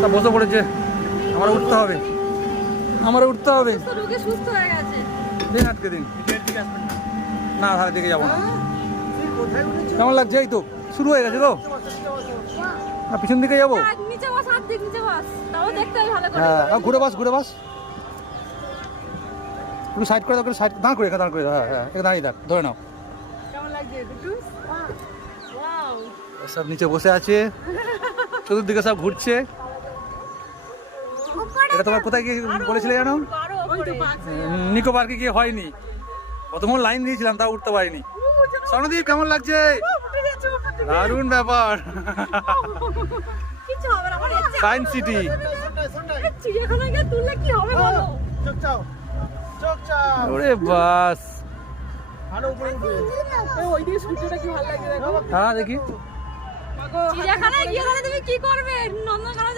তা বসে পড়েছে, আমারও উঠতে হবে, আমারও উঠতে হবে। সুস্থ হয়ে গেছে। দিন আটকে দিন, না ধারের দিকে যাবো না। কেমন লাগছে? এই তো শুরু হয়ে গেছে তো, না পিছন দিকে যাবো? নিচে বস, হাত দিক নিচে বস, তাও দেখতে হবে ভালো করে। হ্যাঁ ঘুরে বাস, ঘুরে বাস, তুমি সাইড করে দাও, সাইড দাঁড় করে দাঁড় করে দাও। হ্যাঁ হ্যাঁ এখানে দাঁড়িয়ে থাক, ধরে নাও। কেমন লাগছে কুটুস? ওয়াও, সব নিচে বসে আছে, চতুর্দিকে সব ঘুরছে। এটা তোমার কোথায় গিয়ে বলেছিলে জানো? নিকো পার্কে গিয়ে হয়নি, প্রথম লাইন দিয়েছিলাম তাও উঠতে পারিনি। স্বর্ণদীপ কেমন লাগছে? দারুণ ব্যাপার, কিছু হবে না, আমার ইচ্ছে। Science city. চিড়িয়াখানায় গিয়ে তুললে কি হবে বলো? ওরে বাস, ওই দিকে সূর্যটা কি ভালো লাগছে দেখো। হ্যাঁ দেখি। চিড়িয়াখানায় গিয়ে তাহলে তুমি কি করবে? নন্দনকানন